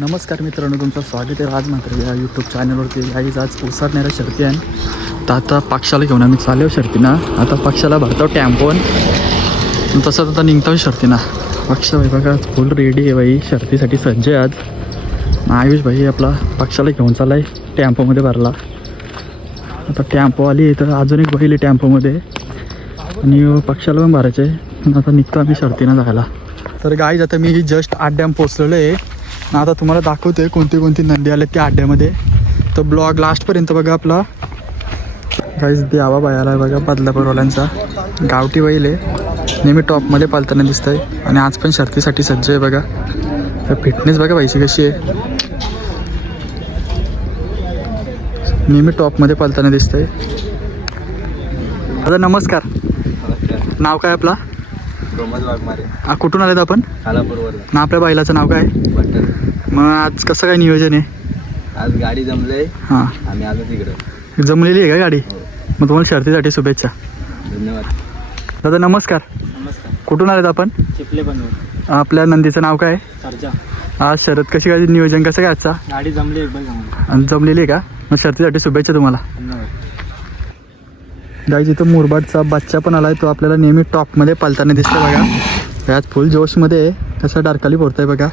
नमस्कार मित्रांनो, तुमचं स्वागत आहे राज मात्र या यूट्यूब चॅनलवरती. गाईज आज ओसाडणाऱ्या शर्ती आहे. तर आता पक्षाला घेऊन आम्ही चाललो शर्तीना. आता पक्षाला भरतो टॅम्पोन, तसंच आता निघतो शर्तीना. पक्ष भाई बघा आज फुल रेडी आहे बाई, शर्तीसाठी सज्ज आहे आज. आयुष भाई आपला पक्षाला घेऊन चालला आहे टॅम्पोमध्ये भरला. आता टॅम्पो आली तर अजून एक बैल टॅम्पोमध्ये आणि पक्षाला पण भरायचं आहे. आता निघतो आम्ही शर्तीना जायला. तर गाईज आता मी जस्ट अड्ड्याम पोचलेलो आहे. आता तुम्हाला दाखवतो आहे कोणती नंदी आले त्या अड्ड्यामध्ये. तर ब्लॉग लास्टपर्यंत बघा आपला. गाईज द्यावा बायाला आहे बघा, बदलापूरवाल्यांचा गावठी बैल आहे. नेहमी टॉपमध्ये पालताना दिसतं आहे आणि आज पण शर्तीसाठी सज्ज आहे बघा. तर फिटनेस बघा बाईची कशी आहे, नेहमी टॉपमध्ये पालताना दिसतं आहे. दादा नमस्कार. नाव काय आपला? कुठून आलेत आपण? ना आपल्या बैलाचं नाव काय? मग आज कसं काय नियोजन आहे? आज गाडी जमले. हां, आम्ही आलो तिकडं. जमलेली आहे का गाडी? मग तुम्हाला शर्तीसाठी शुभेच्छा. धन्यवाद. दादा नमस्कार. नमस्कार. कुठून आलेत आपण? चिपले बनवून. आपल्या नंदीचं नाव काय? सरजा. आज शर्यत कशी काय, नियोजन कसं काय आजचा? गाडी जमली एकदम. आणि जमलेली आहे का? मग शर्तीसाठी शुभेच्छा तुम्हाला. धन्यवाद. गाईज इथं मुरबाडचा बच्चा पण आला आहे. तो आपल्याला नेहमी टॉपमध्ये पालताना दिसतो बघा. यात फुल जोशमध्ये आहे. कसा डारकाली पोरत आहे बघा.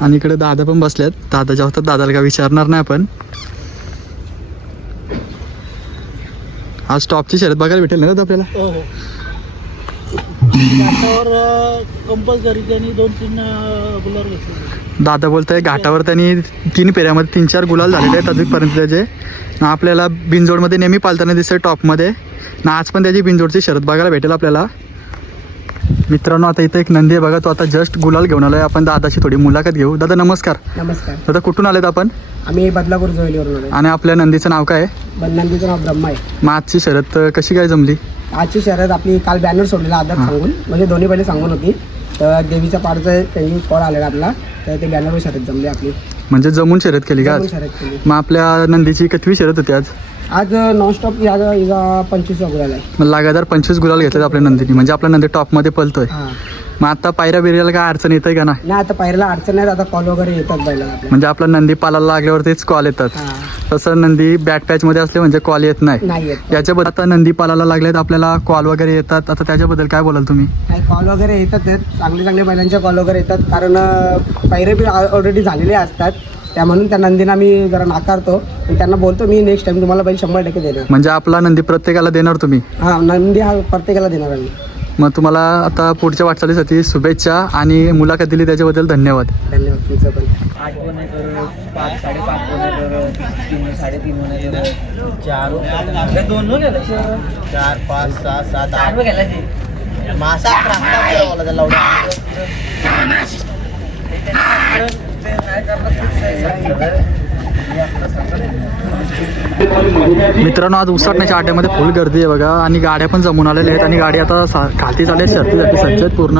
आणि इकडे दादा पण बसलेत. दादाच्या होतात, दादाला काय विचारणार नाही आपण. आज टॉपची शर्यत बघायला भेटेल ना दादा आपल्याला? कंपल्सरी त्यांनी 2-3 गुलाल घेतले. दादा बोलत आहे घाटावर त्यांनी 3 फेऱ्यामध्ये 3-4 गुलाल झालेले आहेत अजूनपर्यंत त्याचे. आपल्याला बिंजोडमध्ये नेहमी पालताना दिसतं टॉपमध्ये ना. आज पण त्याची बिंजोडची शर्यत बघायला भेटेल आपल्याला. मित्रांनो आता इथं एक नंदी आहे बघा, तो आता जस्ट गुलाल घेऊन आला आहे. आपण दादाची थोडी मुलाखत घेऊ. दादा नमस्कार. नमस्कार. दादा कुठून आलेत आपण? आम्ही बदलापूर जोईलीवरून आलो. आणि आपल्या नंदीचं नाव काय आहे? नंदीचं नाव ब्रह्मा आहे. मग आजची शर्यत कशी काय जमली? आजची शर्यत आपली काल बॅनर सोडलेला आदर सांगून, म्हणजे दोन्ही पहिले सांगून होती. तर देवीचा पाडचा त्यांनी कॉल आलेला आपला, तर ते बॅनरवर शर्यत जमली आपली. म्हणजे जमून शर्यत केली का आज? शर्यत केली. मग आपल्या नंदीची कितवी शर्यत होती आज? आज नॉनस्टॉप या 25 गुलाल आहे. मग लगातार 25 गुलाल घेतलेत आपल्या नंदीने. म्हणजे आपला नंदी टॉपमध्ये पलतोय. हां. मग आता पायऱ्या बिर्याला काय अडचण येतंय का नाही? नाही, आता पायऱ्याला अडचण नाही. आता कॉल वगैरे येतात बैलाला आपल्या. म्हणजे आपला नंदी पालाला लागल्यावर तेच कॉल येतात. हां. तसं नंदी बॅट पॅचमध्ये असले म्हणजे कॉल येत नाही. नाही येत. याच्याबद्दल आता नंदी पालाला लागलेत आपल्याला कॉल वगैरे येतात. आता त्याच्याबद्दल काय बोलाल तुम्ही? नाही, कॉल वगैरे येतात. चांगले बैलांचे कॉल वगैरे येतात. कारण पायरे बी ऑलरेडी झालेले असतात. त्या म्हणून त्या नंदीला मी जरा नाकारतो आणि त्यांना बोलतो मी नेक्स्ट टाइम तुम्हाला बैल 100% देणार. म्हणजे आपला नंदी प्रत्येकाला देणार तुम्ही? हां, नंदी हा प्रत्येकाला देणार आम्ही. मग तुम्हाला आता पुढच्या वाटचालीसाठी शुभेच्छा आणि मुलाखत दिली त्याच्याबद्दल धन्यवाद. धन्यवाद तुमचं पण. 8 होणे तर 5, 5.5 होणे तर 3, 3.5 होणे तर 4 2 गेले 4, 5, 6, 7, 8 गेला. मासा मित्रांनो आज उसाटण्याच्या आट्यामध्ये फुल गर्दी आहे बघा. आणि गाड्या पण जमून आलेल्या आहेत. आणि गाडी आता खालती चालल्या शर्तीसाठी सज्ज आहेत पूर्ण.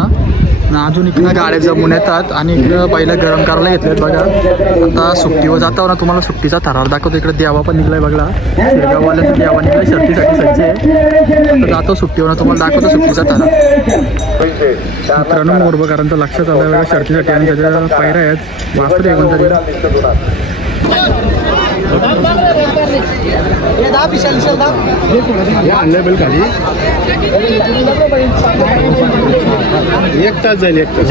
अजून इकडं गाड्या जमून येतात. आणि इकडं पहिलं गरम करायला घेतलेत बघा. आता सुट्टीवर जाता ना, तुम्हाला सुट्टीचा थरार दाखवतो. इकडे देवा पण निघलाय बघा. शिरगाववाल्याचं देवा निघलाय शर्तीसाठी सज्ज आहे. तर जातो सुट्टीवर, तुम्हाला दाखवतो सुट्टीचा थरार. मित्रांनो मोरबकरांचं लक्षात आलं बघा शर्तीसाठी. आणि त्याच्या पायऱ्या आहेत वासरे आहे कोणतरी. एक तास जाईल. 1 तास.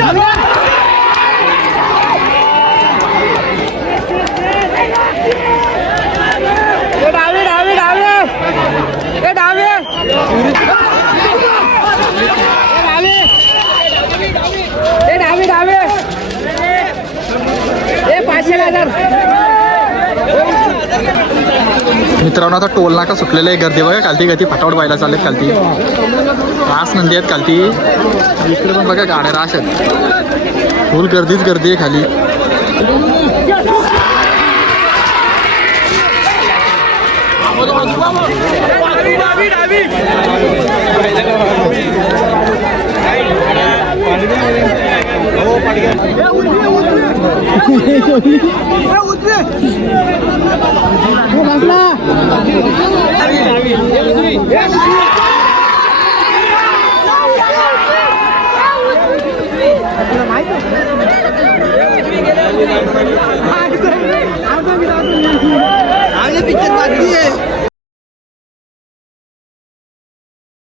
मित्रांनो आता टोल नाका सुटलेलं आहे. गर्दी बघा खालती गती फटाफट व्हायला चाललेत खालती. रास नंदी आहेत खालती. इकडे पण बघा गाड्या रास आहेत. फुल गर्दीच गर्दी आहे खाली. गेले